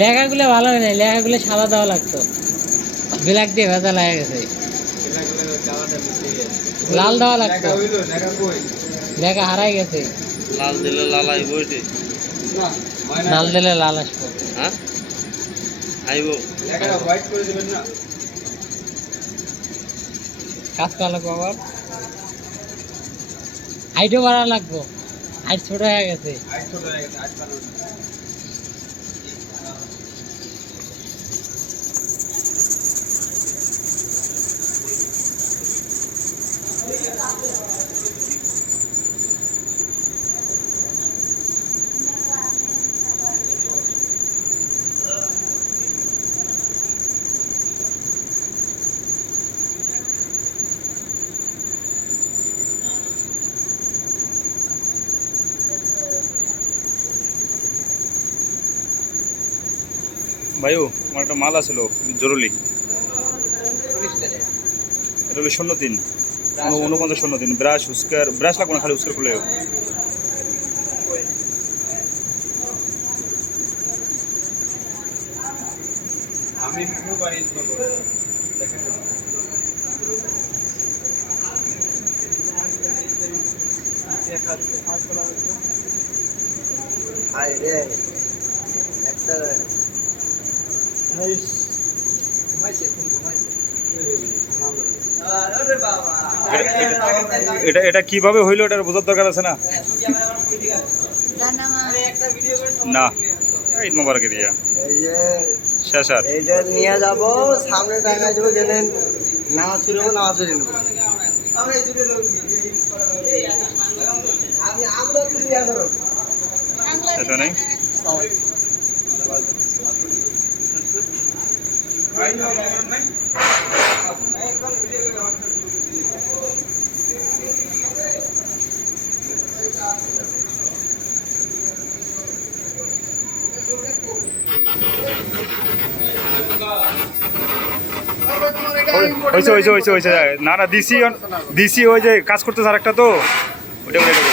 লেখাগুলো ভালো হয় না, লেখাগুলো সাদা দেওয়া লাগতো, ব্ল্যাক দিয়ে ভেজা লাগা গেছে। লাল দেওয়া লাগতো, লেখা হারাই গেছে। লাল দিলে লাল আইব এটি, লাল দিলে লাল আসবো। হ্যাঁ আইব। কাজ করা লাগবো আবার, হাইটও বাড়া লাগবো, হাইট ছোট হয়ে গেছে। ভাইও আমার একটা মাল আছিল জরুরি, এটা হলো 03 49 03 ব্রাশ উস্কার, ব্রাশ লাগবে না, খালি উস্কার করলে আমি বাড়ি দেখেন একটা এটা এটা কিভাবে হইলো এটা বোঝার দরকার আছে না? না ঈদ মোবারকের দিয়া এই যে শেষ আর এইটা নিয়ে যাব, সামনে টাকা দেবো, গেলেন নামাজ শুরু হবো, নামাজ শুরু নেবো। এটা নেই। হয়েছে হয়েছে হয়েছে হয়েছে না না দিছি দিছি, ওই যে কাজ করতেছে আরেকটা, তো ওইটা করে দেবো।